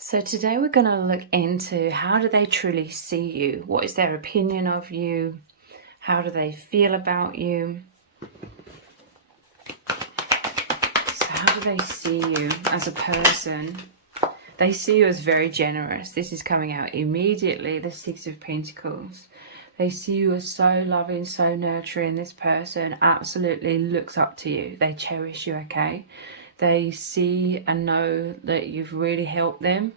So today we're going to look into how do they truly see you? What is their opinion of you? How do they feel about you? So how do they see you as a person? They see you as very generous. This is coming out immediately, the Six of Pentacles. They see you as so loving, so nurturing. This person absolutely looks up to you. They cherish you, okay? They see and know that you've really helped them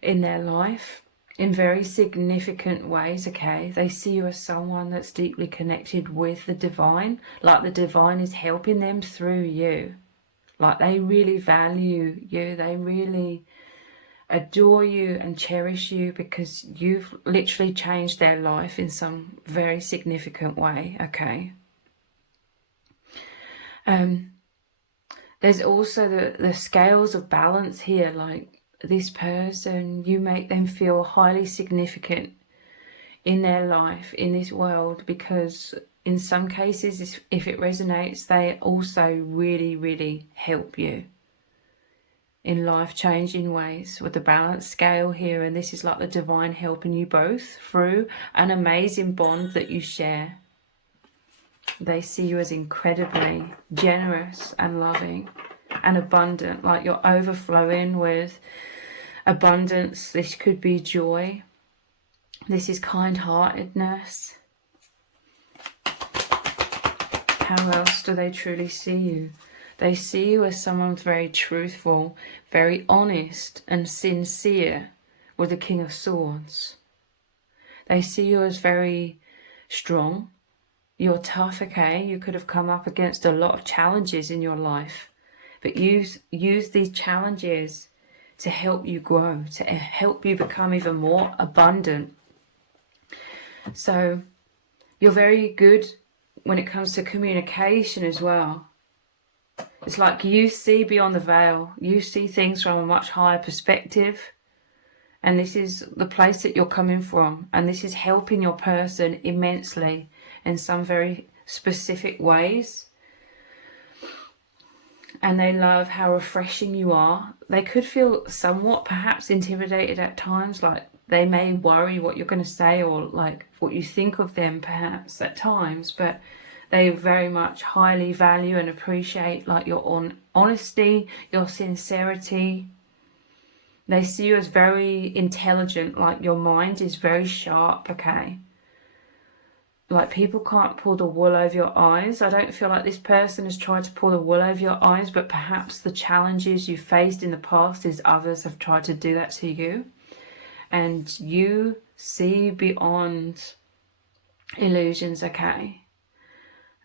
in their life in very significant ways, okay? They see you as someone that's deeply connected with the divine, like the divine is helping them through you. Like they really value you. They really adore you and cherish you because you've literally changed their life in some very significant way, okay? There's also the scales of balance here. Like this person, you make them feel highly significant in their life, in this world, because in some cases, if it resonates, they also really, really help you in life-changing ways with the balance scale here. And this is like the divine helping you both through an amazing bond that you share. They see you as incredibly generous and loving and abundant, like you're overflowing with abundance. This could be joy. This is kind-heartedness. How else do they truly see you? They see you as someone very truthful, very honest and sincere with the King of Swords. They see you as very strong. You're tough, okay? You could have come up against a lot of challenges in your life, but use these challenges to help you grow, to help you become even more abundant. So you're very good when it comes to communication as well. It's like you see beyond the veil. You see things from a much higher perspective. And this is the place that you're coming from. And this is helping your person immensely in some very specific ways. And they love how refreshing you are. They could feel somewhat perhaps intimidated at times, like they may worry what you're going to say or like what you think of them perhaps at times, but they very much highly value and appreciate like your honesty, your sincerity. They see you as very intelligent, like your mind is very sharp, okay? Like people can't pull the wool over your eyes. I don't feel like this person has tried to pull the wool over your eyes, but perhaps the challenges you faced in the past is others have tried to do that to you. And you see beyond illusions, okay?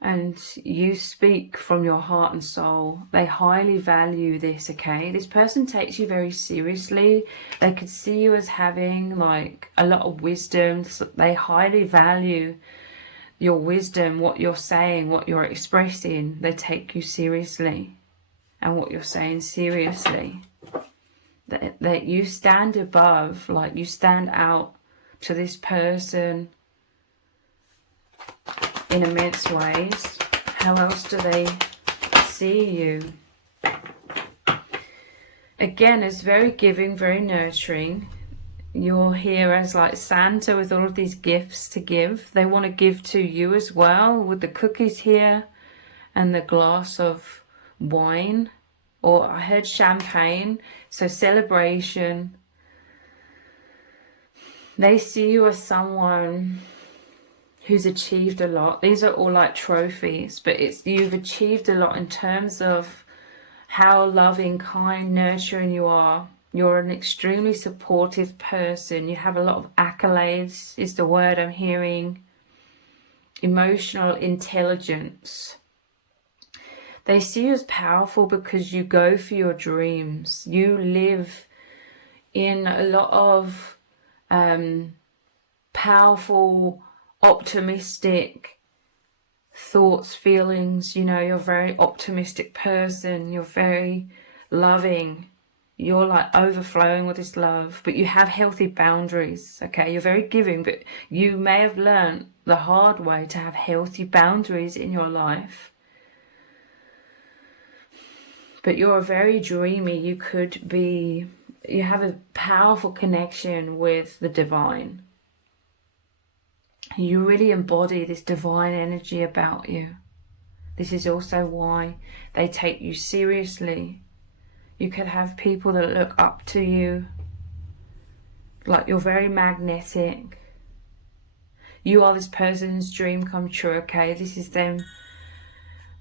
And you speak from your heart and soul. They highly value this, okay? This person takes you very seriously. They could see you as having like a lot of wisdom. So they highly value your wisdom, what you're saying, what you're expressing. They take you seriously and what you're saying seriously. That you stand above, like you stand out to this person in immense ways. How else do they see you? Again, it's very giving, very nurturing. You're here as like Santa with all of these gifts to give. They want to give to you as well with the cookies here and the glass of wine, or I heard champagne, so celebration. They see you as someone who's achieved a lot. These are all like trophies, but it's you've achieved a lot in terms of how loving, kind, nurturing you are. You're an extremely supportive person. You have a lot of accolades, is the word I'm hearing. Emotional intelligence. They see you as powerful because you go for your dreams. You live in a lot of powerful, optimistic thoughts, feelings. You know, you're a very optimistic person. You're very loving. You're like overflowing with this love, but you have healthy boundaries, okay? You're very giving, but you may have learned the hard way to have healthy boundaries in your life. But you're very dreamy. You could be you have a powerful connection with the divine. You really embody this divine energy about you. This is also why they take you seriously. You could have people that look up to you, like you're very magnetic. You are this person's dream come true, okay? This is them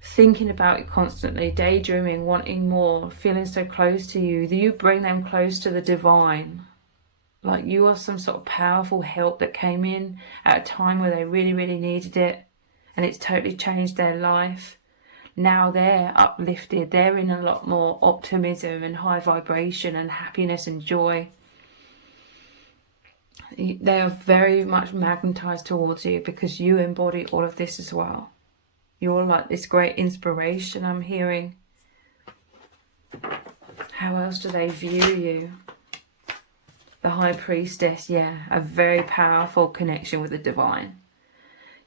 thinking about you constantly, daydreaming, wanting more, feeling so close to you. You bring them close to the divine. Like you are some sort of powerful help that came in at a time where they really, really needed it. And it's totally changed their life. Now they're uplifted. They're in a lot more optimism and high vibration and happiness and joy. They are very much magnetized towards you because you embody all of this as well. You're like this great inspiration I'm hearing. How else do they view you? The High Priestess, yeah, a very powerful connection with the divine.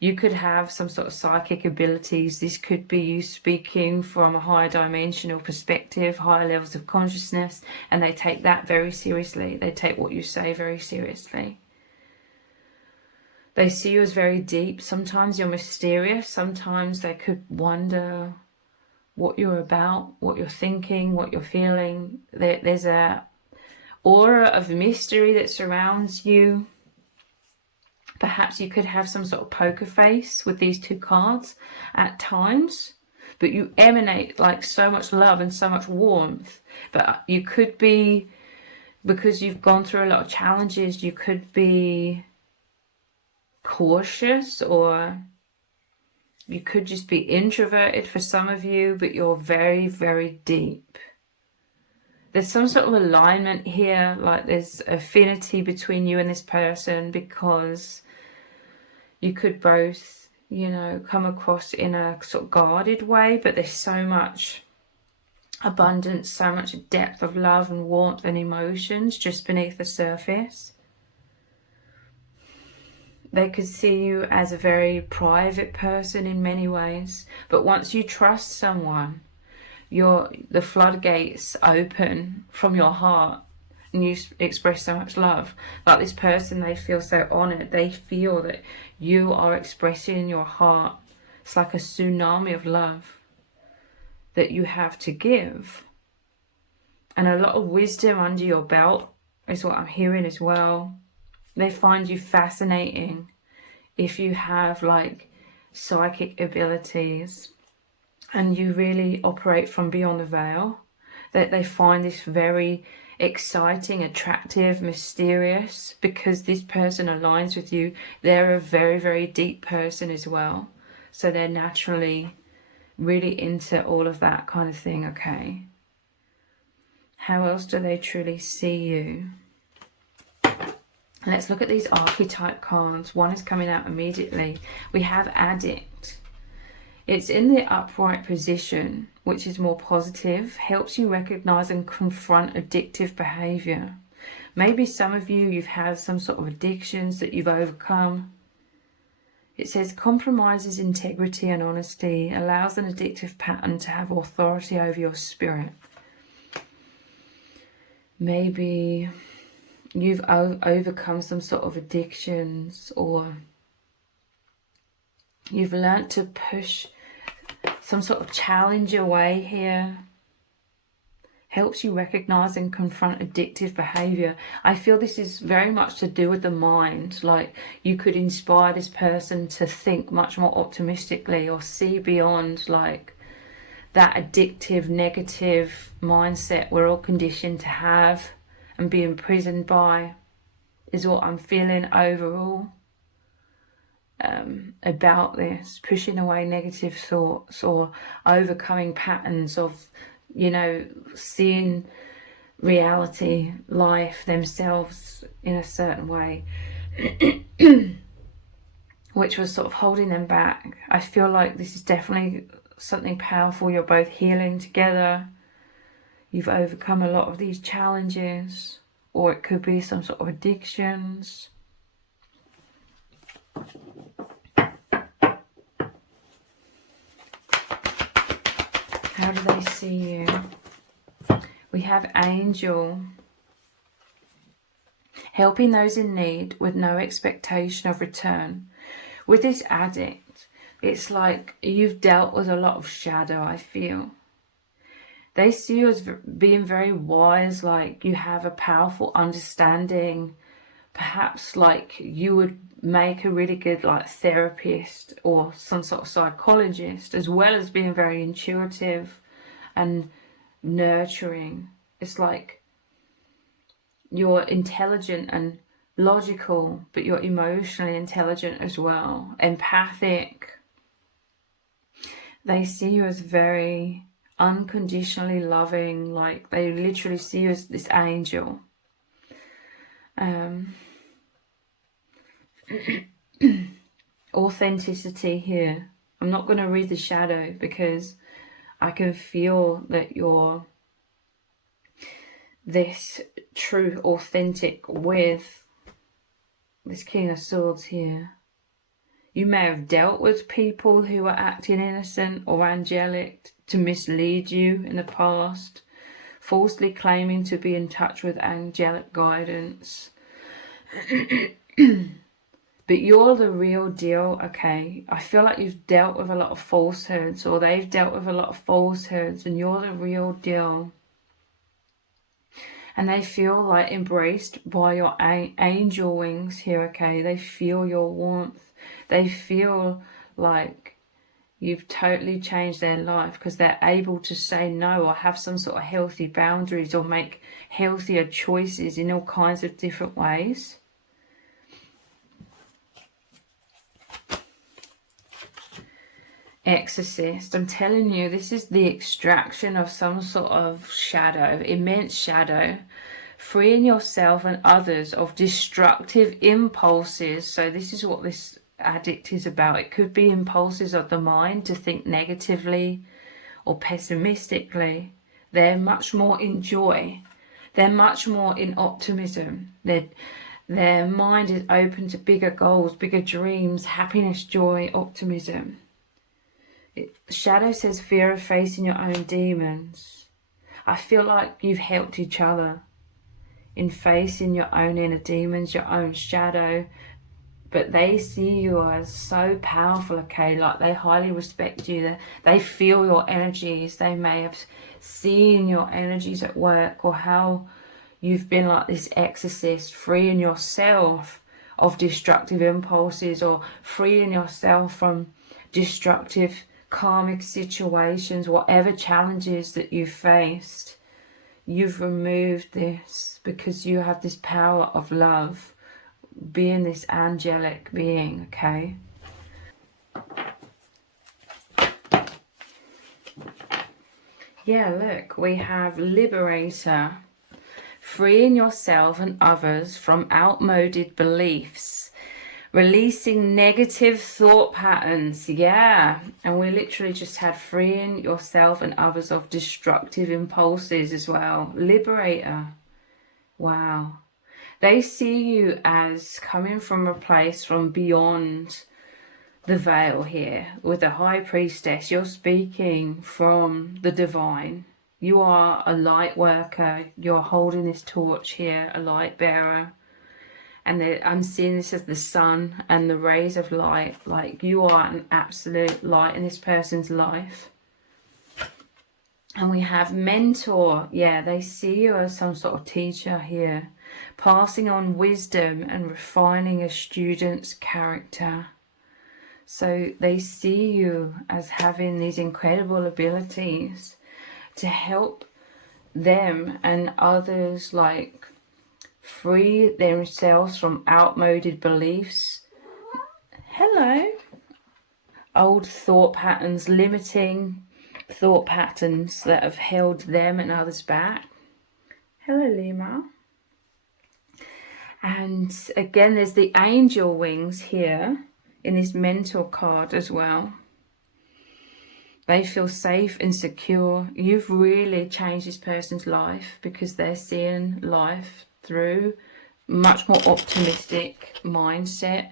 You could have some sort of psychic abilities. This could be you speaking from a higher dimensional perspective, higher levels of consciousness, and they take that very seriously. They take what you say very seriously. They see you as very deep. Sometimes you're mysterious. Sometimes they could wonder what you're about, what you're thinking, what you're feeling. There's a aura of mystery that surrounds you. Perhaps you could have some sort of poker face with these two cards at times, but you emanate like so much love and so much warmth. But you could be, because you've gone through a lot of challenges, you could be cautious, or you could just be introverted for some of you, but you're very, very deep. There's some sort of alignment here, like there's affinity between you and this person, because you could both, you know, come across in a sort of guarded way, but there's so much abundance, so much depth of love and warmth and emotions just beneath the surface. They could see you as a very private person in many ways, but once you trust someone, the floodgates open from your heart and you express so much love. Like this person, they feel so honored. They feel that you are expressing your heart. It's like a tsunami of love that you have to give. And a lot of wisdom under your belt is what I'm hearing as well. They find you fascinating if you have like psychic abilities and you really operate from beyond the veil. That they find this very exciting, attractive, mysterious, because this person aligns with you. They're a very, very deep person as well. So they're naturally really into all of that kind of thing, okay? How else do they truly see you? Let's look at these archetype cards. One is coming out immediately. We have Addict. It's in the upright position, which is more positive, helps you recognize and confront addictive behavior. Maybe some of you, you've had some sort of addictions that you've overcome. It says compromises integrity and honesty, allows an addictive pattern to have authority over your spirit. Maybe you've overcome some sort of addictions, or you've learnt to push some sort of challenge away here. Helps you recognize and confront addictive behavior. I feel this is very much to do with the mind. Like you could inspire this person to think much more optimistically, or see beyond like that addictive, negative mindset we're all conditioned to have and be imprisoned by, is what I'm feeling overall. About this, pushing away negative thoughts or overcoming patterns of, you know, seeing reality, life, themselves in a certain way, which was sort of holding them back. I feel like this is definitely something powerful. You're both healing together. You've overcome a lot of these challenges, or it could be some sort of addictions. How do they see you? We have Angel. helping those in need with no expectation of return. With this addict, it's like you've dealt with a lot of shadow, I feel. They see you as being very wise, like you have a powerful understanding. Perhaps like you would make a really good like therapist or some sort of psychologist, as well as being very intuitive and nurturing. It's like you're intelligent and logical, but you're emotionally intelligent as well, empathic. They see you as very unconditionally loving, like they literally see you as this angel. Authenticity here. I'm not going to read the shadow because I can feel that you're this true, authentic with this King of Swords here. You may have dealt with people who are acting innocent or angelic to mislead you in the past, falsely claiming to be in touch with angelic guidance. But you're the real deal, okay? I feel like you've dealt with a lot of falsehoods, or they've dealt with a lot of falsehoods, and you're the real deal. And they feel like embraced by your angel wings here, okay? They feel your warmth. They feel like you've totally changed their life because they're able to say no or have some sort of healthy boundaries or make healthier choices in all kinds of different ways. Exorcist, I'm telling you, this is the extraction of some sort of shadow, immense shadow, freeing yourself and others of destructive impulses. So this is what this addict is about. It could be impulses of the mind to think negatively or pessimistically. They're much more in joy. They're much more in optimism. Their mind is open to bigger goals, bigger dreams, happiness, joy, optimism. Shadow says fear of facing your own demons. I feel like you've helped each other in facing your own inner demons, your own shadow, but they see you as so powerful, okay? Like they highly respect you. They feel your energies. They may have seen your energies at work, or how you've been like this exorcist, freeing yourself of destructive impulses or freeing yourself from destructive karmic situations, whatever challenges that you've faced. You've removed this because you have this power of love, being this angelic being, okay? Yeah, look, we have Liberator, freeing yourself and others from outmoded beliefs, releasing negative thought patterns. Yeah, and we literally just had freeing yourself and others of destructive impulses as well. Liberator. Wow. They see you as coming from a place from beyond the veil here. With the High Priestess, you're speaking from the divine. You are a light worker. You're holding this torch here, a light bearer. And I'm seeing this as the sun and the rays of light. Like you are an absolute light in this person's life. And we have mentor. Yeah, they see you as some sort of teacher here, passing on wisdom and refining a student's character. So they see you as having these incredible abilities to help them and others, like free themselves from outmoded beliefs. Hello. Old thought patterns, limiting thought patterns that have held them and others back. Hello, Lima. And again, there's the angel wings here in this mentor card as well. They feel safe and secure. You've really changed this person's life because they're seeing life through much more optimistic mindset.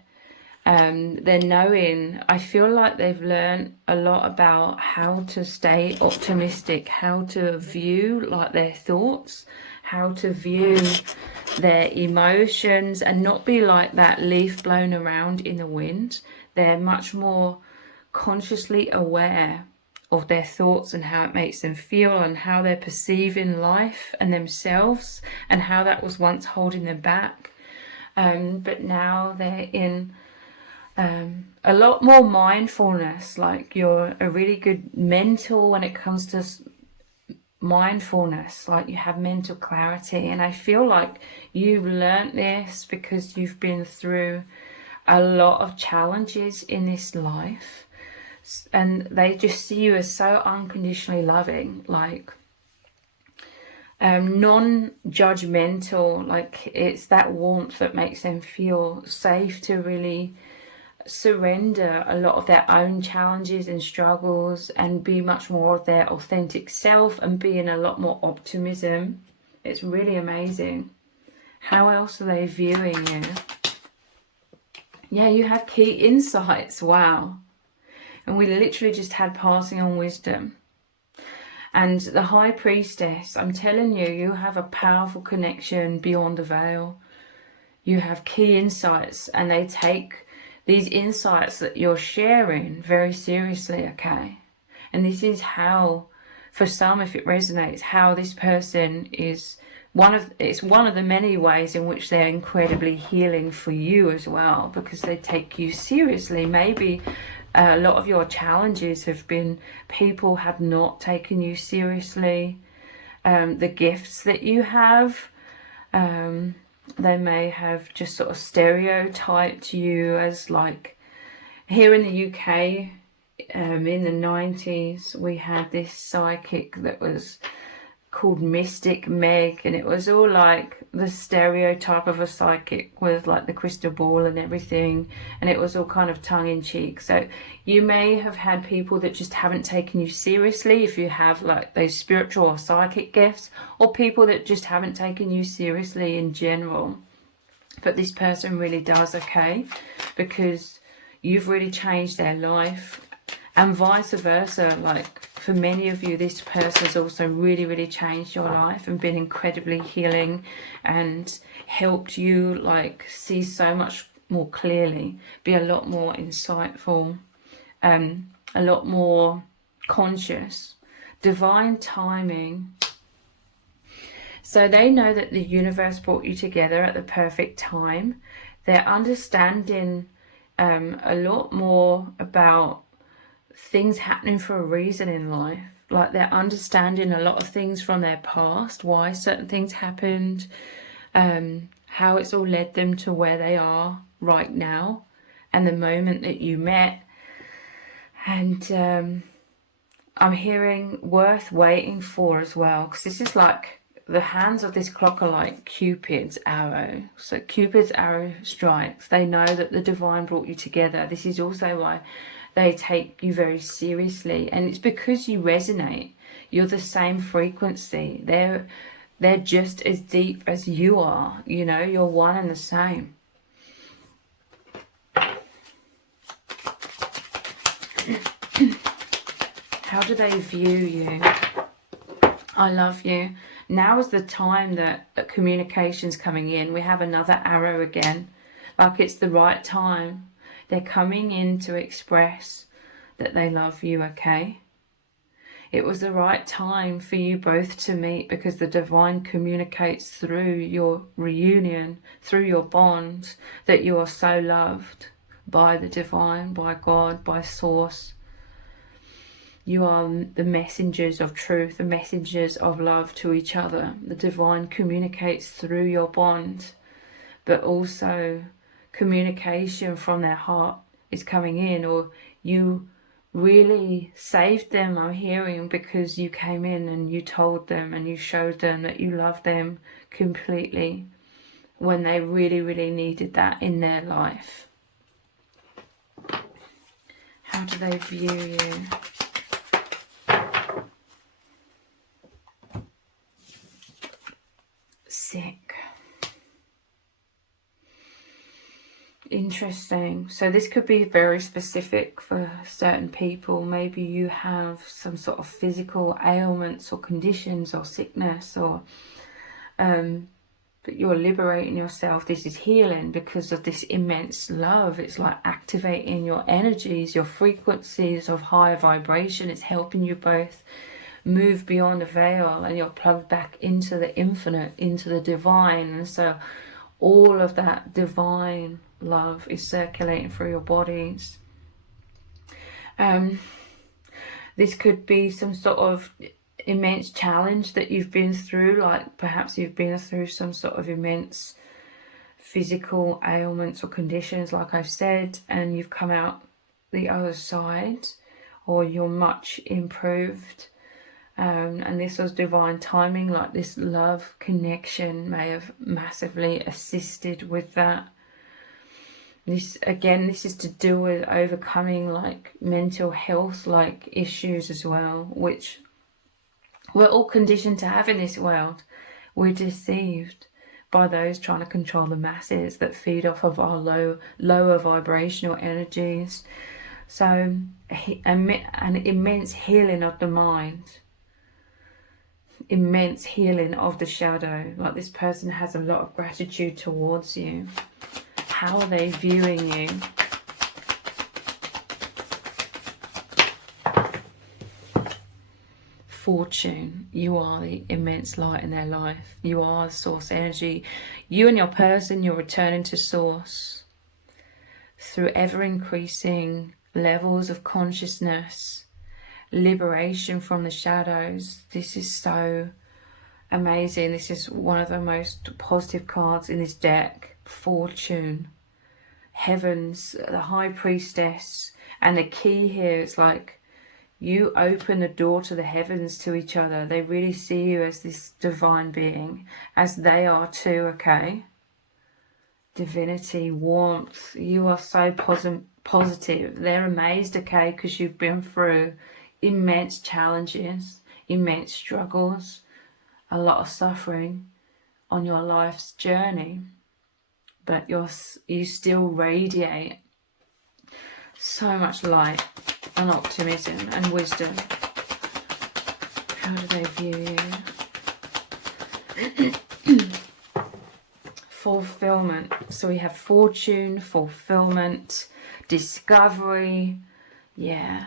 They're knowing, I feel like they've learned a lot about how to stay optimistic, how to view like their thoughts how to view their emotions and not be like that leaf blown around in the wind. They're much more consciously aware of their thoughts and how it makes them feel and how they're perceiving life and themselves and how that was once holding them back. But now they're in a lot more mindfulness. Like, you're a really good mentor when it comes to mindfulness, like you have mental clarity. And I feel like you've learnt this because you've been through a lot of challenges in this life, and they just see you as so unconditionally loving, like non-judgmental. Like, it's that warmth that makes them feel safe to really surrender a lot of their own challenges and struggles and be much more of their authentic self and be in a lot more optimism. It's really amazing. How else are they viewing you? Yeah, you have key insights. Wow. And we literally just had passing on wisdom. And the High Priestess, I'm telling you, you have a powerful connection beyond the veil. You have key insights, and they take these insights that you're sharing very seriously, okay? And this is how, for some, if it resonates, how this person is it's one of the many ways in which they're incredibly healing for you as well, because they take you seriously. Maybe a lot of your challenges have been people have not taken you seriously. The gifts that you have, they may have just sort of stereotyped you as, like, here in the UK, in the 90s, we had this psychic that was called Mystic Meg, and it was all like the stereotype of a psychic with like the crystal ball and everything, and it was all kind of tongue-in-cheek. So you may have had people that just haven't taken you seriously if you have like those spiritual or psychic gifts, or people that just haven't taken you seriously in general. But this person really does, okay, because you've really changed their life, and vice versa. Like, for many of you, this person's also really, really changed your life and been incredibly healing and helped you, like, see so much more clearly, be a lot more insightful, a lot more conscious. Divine timing. So they know that the universe brought you together at the perfect time. They're understanding a lot more about things happening for a reason in life. Like, they're understanding a lot of things from their past, why certain things happened, how it's all led them to where they are right now, and the moment that you met. And I'm hearing worth waiting for as well, because this is like, the hands of this clock are like Cupid's arrow. So Cupid's arrow strikes. They know that the divine brought you together. This is also why they take you very seriously, and it's because you resonate. You're the same frequency. They're just as deep as you are. You know, you're one and the same. How do they view you? I love you. Now is the time that communication's coming in. We have another arrow again. Like, it's the right time. They're coming in to express that they love you, okay? It was the right time for you both to meet, because the divine communicates through your reunion, through your bond, that you are so loved by the divine, by God, by Source. You are the messengers of truth, the messengers of love to each other. The divine communicates through your bond, but also communication from their heart is coming in, or you really saved them, I'm hearing, because you came in and you told them and you showed them that you love them completely when they really, really needed that in their life. How do they view you? Sick. Interesting. So this could be very specific for certain people. Maybe you have some sort of physical ailments or conditions or sickness, or But you're liberating yourself. This is healing because of this immense love. It's like activating your energies, your frequencies of higher vibration. It's helping you both move beyond the veil, and you're plugged back into the infinite, into the divine. And so all of that divine love is circulating through your bodies. This could be some sort of immense challenge that you've been through, like perhaps you've been through some sort of immense physical ailments or conditions, like I've said, and you've come out the other side, or you're much improved, and this was divine timing. Like this love connection may have massively assisted with that. This is to do with overcoming like mental health like issues as well, which we're all conditioned to have in this world. We're deceived by those trying to control the masses that feed off of our lower vibrational energies. So an immense healing of the mind, immense healing of the shadow. Like this person has a lot of gratitude towards you. How are they viewing you? Fortune, you are the immense light in their life. You are the source energy. You and your person, you're returning to source through ever increasing levels of consciousness, liberation from the shadows. This is so amazing. This is one of the most positive cards in this deck. Fortune, heavens, the high priestess, and the key here is like you open the door to the heavens to each other. They really see you as this divine being, as they are too, okay? Divinity, warmth, you are so positive. They're amazed, okay, because you've been through immense challenges, immense struggles, a lot of suffering on your life's journey. But you still radiate so much light and optimism and wisdom. How do they view you? Fulfillment. So we have fortune, fulfillment, discovery. Yeah.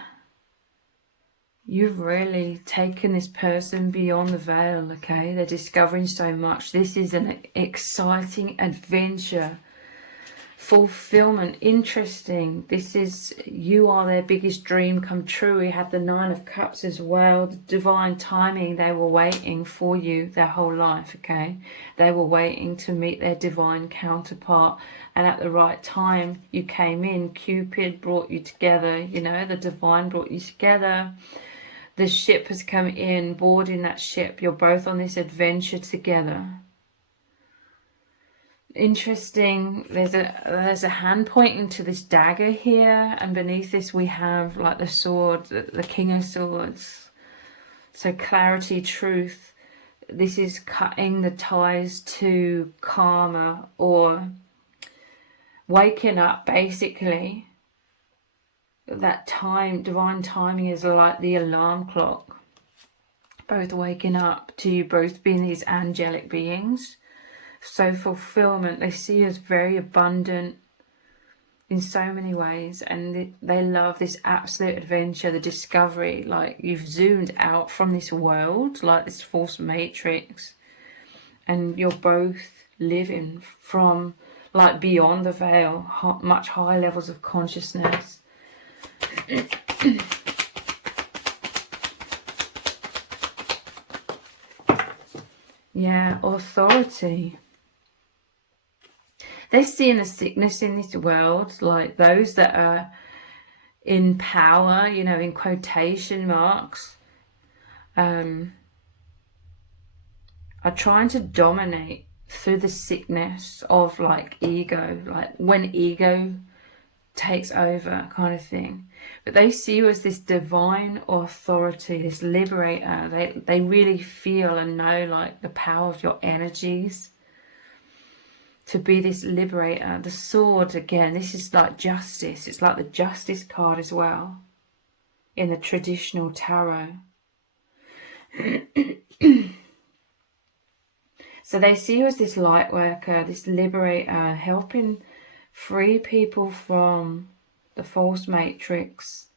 You've really taken this person beyond the veil, okay? They're discovering so much. This is an exciting adventure. Fulfillment, interesting. This is, you are their biggest dream come true. We had the 9 of Cups as well. The divine timing, they were waiting for you their whole life, okay? They were waiting to meet their divine counterpart. And at the right time, you came in. Cupid brought you together, you know, the divine brought you together. The ship has come in, boarding that ship. You're both on this adventure together. Interesting. There's a hand pointing to this dagger here, and beneath this we have like the sword, the King of Swords. So clarity, truth. This is cutting the ties to karma, or waking up basically. That time, divine timing, is like the alarm clock. Both waking up to you both being these angelic beings. So fulfillment, they see you as very abundant in so many ways, and they love this absolute adventure, the discovery. Like you've zoomed out from this world, like this false matrix, and you're both living from like beyond the veil, much higher levels of consciousness. Yeah, authority. They're seeing the sickness in this world, like those that are in power, you know, in quotation marks, are trying to dominate through the sickness of like ego, like when ego takes over kind of thing. But they see you as this divine authority, this liberator. They really feel and know like the power of your energies to be this liberator. The sword, again, this is like justice. It's like the justice card as well in the traditional tarot. So they see you as this light worker, this liberator, helping free people from the false matrix,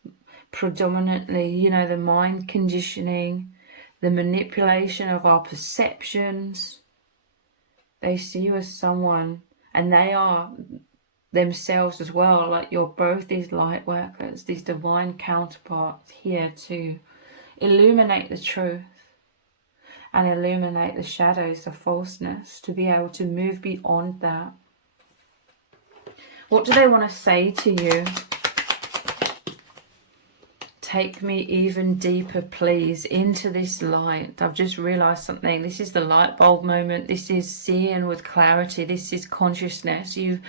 predominantly, you know, the mind conditioning, the manipulation of our perceptions. They see you as someone, and they are themselves as well, like you're both these light workers, these divine counterparts here to illuminate the truth and illuminate the shadows, the falseness, to be able to move beyond that. What do they want to say to you? Take me even deeper, please, into this light. I've just realized something. This is the light bulb moment. This is seeing with clarity. This is consciousness. You've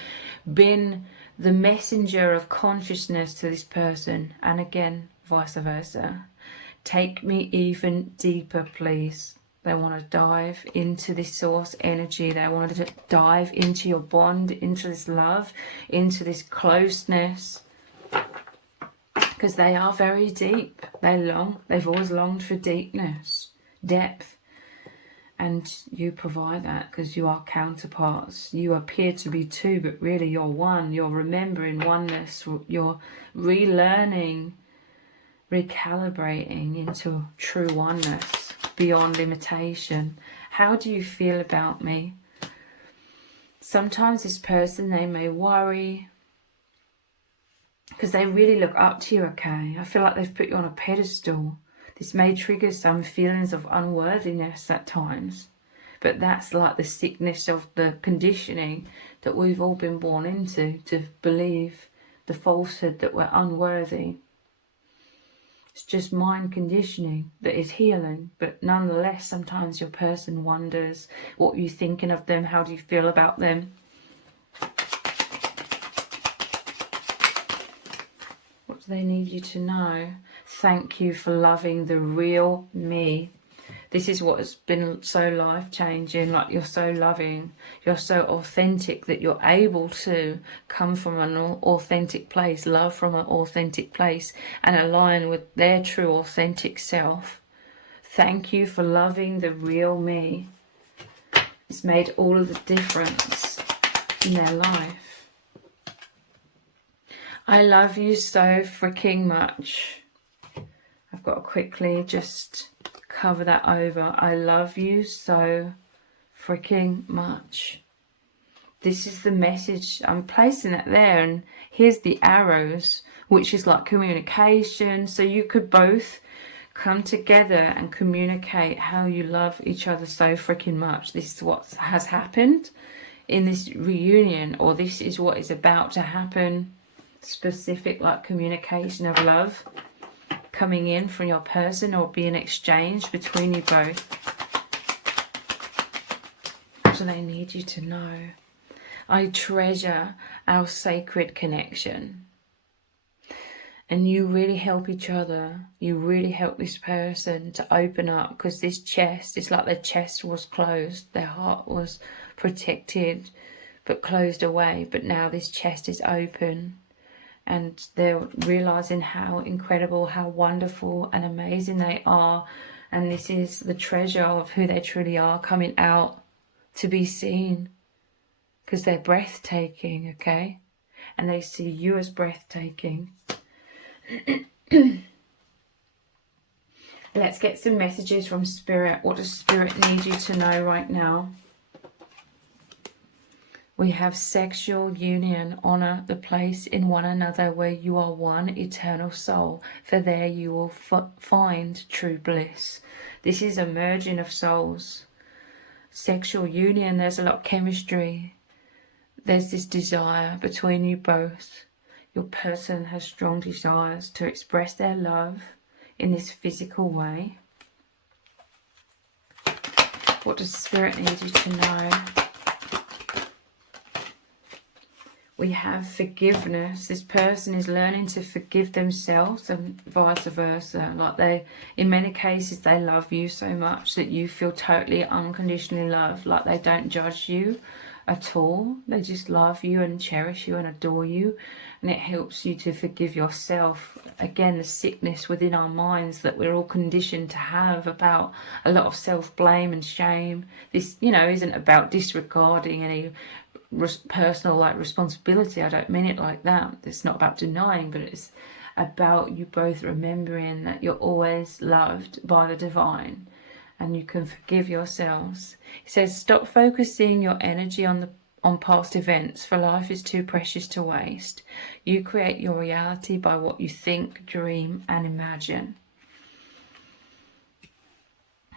been the messenger of consciousness to this person, and again, vice versa. Take me even deeper, please. They want to dive into this source energy. They want to dive into your bond, into this love, into this closeness. Because they are very deep. They've always longed for deepness, depth. And you provide that because you are counterparts. You appear to be two, but really you're one. You're remembering oneness. You're relearning, recalibrating into true oneness, beyond limitation. How do you feel about me? Sometimes this person, they may worry, because they really look up to you, okay? I feel like they've put you on a pedestal. This may trigger some feelings of unworthiness at times, but that's like the sickness of the conditioning that we've all been born into, to believe the falsehood that we're unworthy. It's just mind conditioning that is healing, but nonetheless, sometimes your person wonders what you're thinking of them, how do you feel about them? They need you to know. Thank you for loving the real me. This is what has been so life-changing. Like, you're so loving, you're so authentic that you're able to come from an authentic place, love from an authentic place, and align with their true authentic self. Thank you for loving the real me. It's made all of the difference in their life. I love you so freaking much. I've got to quickly just cover that over. I love you so freaking much. This is the message. I'm placing it there, and here's the arrows, which is like communication. So you could both come together and communicate how you love each other so freaking much. This is what has happened in this reunion, or this is what is about to happen. Specific, like, communication of love coming in from your person, or being exchanged between you both. So they need you to know. I treasure our sacred connection. And you really help each other. You really help this person to open up, because this chest, it's like their chest was closed. Their heart was protected but closed away. But now this chest is open. And they're realizing how incredible, how wonderful and amazing they are. And this is the treasure of who they truly are coming out to be seen. Because they're breathtaking, okay? And they see you as breathtaking. Let's get some messages from Spirit. What does Spirit need you to know right now? We have sexual union. Honor the place in one another where you are one eternal soul, for there you will find true bliss. This is a merging of souls. Sexual union, there's a lot of chemistry. There's this desire between you both. Your person has strong desires to express their love in this physical way. What does Spirit need you to know? We have forgiveness. This person is learning to forgive themselves and vice versa. Like, in many cases, they love you so much that you feel totally unconditionally loved. Like, they don't judge you at all. They just love you and cherish you and adore you, and it helps you to forgive yourself. Again, the sickness within our minds that we're all conditioned to have about a lot of self-blame and shame. This, you know, isn't about disregarding any personal responsibility. I don't mean it like that. It's not about denying, but it's about you both remembering that you're always loved by the divine, and you can forgive yourselves. He says, stop focusing your energy on past events, for life is too precious to waste. You create your reality by what you think, dream, and imagine.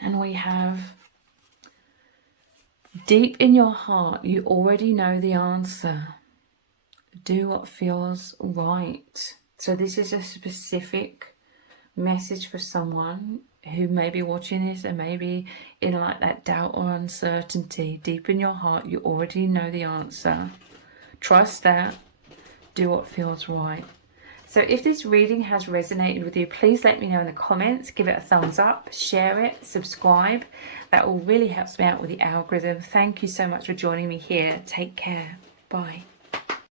And we have, deep in your heart, you already know the answer. Do what feels right. So this is a specific message for someone who may be watching this and maybe in like that doubt or uncertainty. Deep in your heart, you already know the answer. Trust that. Do what feels right. So if this reading has resonated with you, please let me know in the comments. Give it a thumbs up, share it, subscribe. That will really help me out with the algorithm. Thank you so much for joining me here. Take care. Bye.